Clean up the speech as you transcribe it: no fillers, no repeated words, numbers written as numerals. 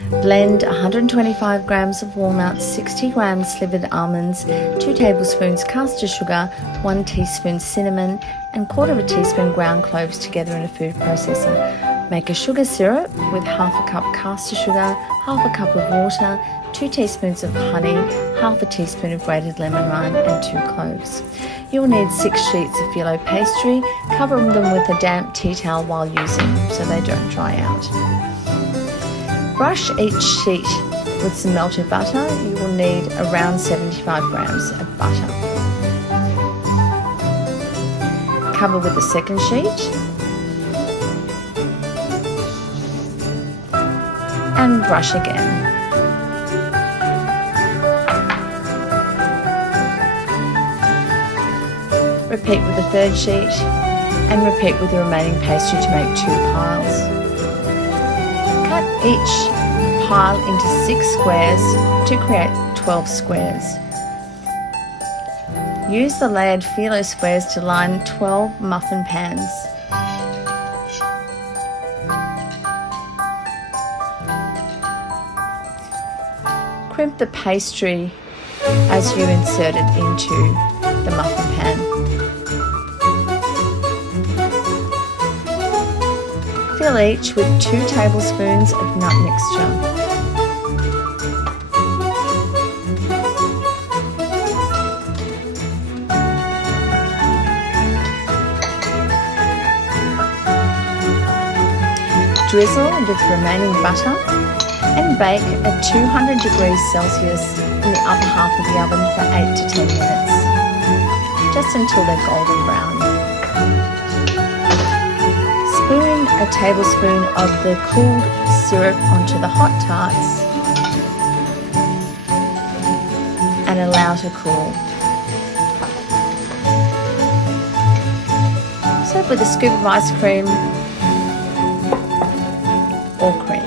Blend 125 grams of walnuts, 60 grams slivered almonds, 2 tablespoons caster sugar, 1 teaspoon cinnamon, and 1/4 teaspoon ground cloves together in a food processor. Make a sugar syrup with half a cup caster sugar, half a cup of water, 2 teaspoons of honey, half a teaspoon of grated lemon rind, and 2 cloves. You will need 6 sheets of phyllo pastry. Cover them with a damp tea towel while using so they don't dry out. Brush each sheet with some melted butter. You will need around 75 grams of butter. Cover with the second sheet and brush again. Repeat with the third sheet and repeat with the remaining pastry to make 2 piles. Cut each pile into 6 squares to create 12 squares. Use the layered phyllo squares to line 12 muffin pans. Crimp the pastry as you insert it into the muffin pan. Fill each with 2 tablespoons of nut mixture. Drizzle with remaining butter and bake at 200 degrees Celsius in the upper half of the oven for 8 to 10 minutes, just until they're golden brown. Spoon a tablespoon of the cooled syrup onto the hot tarts and allow to cool. Serve with a scoop of ice cream or cream.